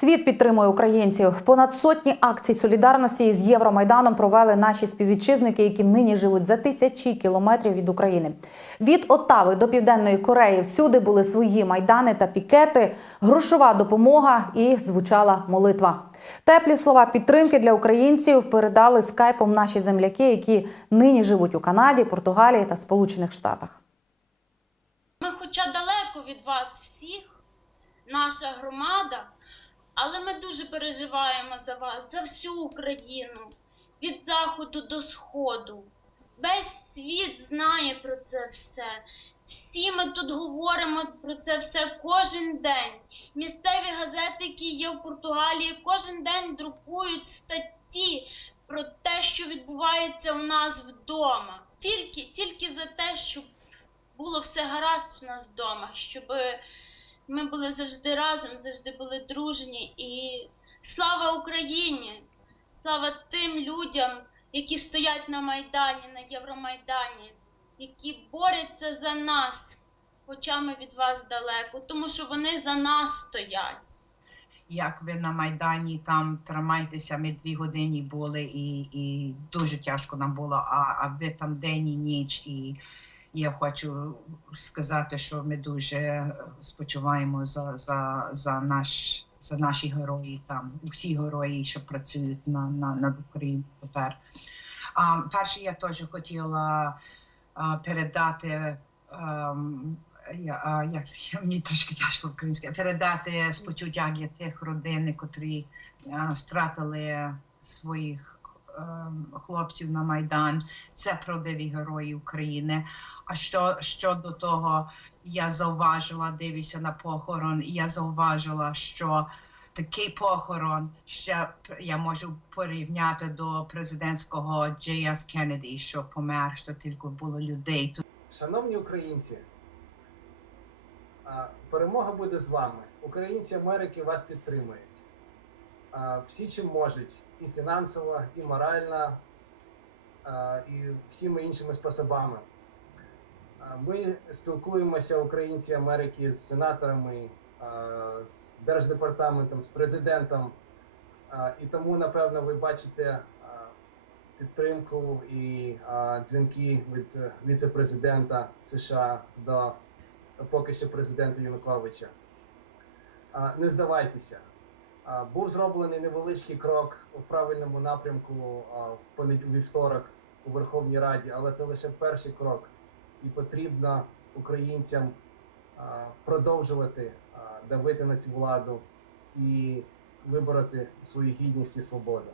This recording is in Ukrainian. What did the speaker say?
Світ підтримує українців. Понад сотні акцій солідарності з Євромайданом провели наші співвітчизники, які нині живуть за тисячі кілометрів від України. Від Оттави до Південної Кореї всюди були свої майдани та пікети, грошова допомога і звучала молитва. Теплі слова підтримки для українців передали скайпом наші земляки, які нині живуть у Канаді, Португалії та Сполучених Штатах. Ми, хоча далеко від вас всіх, наша громада, але ми дуже переживаємо за вас, за всю Україну, від заходу до сходу. Весь світ знає про це все. Всі ми тут говоримо про це все кожен день. Місцеві газети, які є в Португалії, кожен день друкують статті про те, що відбувається у нас вдома. Тільки, тільки за те, щоб було все гаразд у нас вдома, щоб ми були завжди разом, завжди були дружні. І слава Україні! Слава тим людям, які стоять на Майдані, на Євромайдані, які борються за нас, хоча ми від вас далеко, тому що вони за нас стоять. як ви на Майдані там тримайтеся, ми дві години були, і, і дуже тяжко нам було, а, а ви там день і ніч. І я хочу сказати, що ми дуже спочуваємо за, за, за, наш, за наші герої там, усі герої, що працюють на, на, над Україною тепер. А, перше, я теж хотіла а, передати. ем, я, а, як мені трошки тяжко українське передати спочуття для тих родин, котрі а, стратили своїх хлопців на Майдан. Це правдиві герої України. А що щодо того, я зауважила, дивлюся на похорон, я зауважила, що такий похорон ще я можу порівняти до президентського JF Кеннеді, що помер, що тільки було людей. Шановні українці, перемога буде з вами. Українці Америки вас підтримують. Всі чим можуть, і фінансово, і морально, і всіми іншими способами. Ми спілкуємося, українці Америки, з сенаторами, з держдепартаментом, з президентом. І тому, напевно, ви бачите підтримку і дзвінки від е, віце-президента США до поки що президента Януковича. Не здавайтеся. Був зроблений невеличкий крок в правильному напрямку в вівторок у Верховній Раді, але це лише перший крок. І потрібно українцям продовжувати давити на цю владу і вибороти свою гідність і свободу.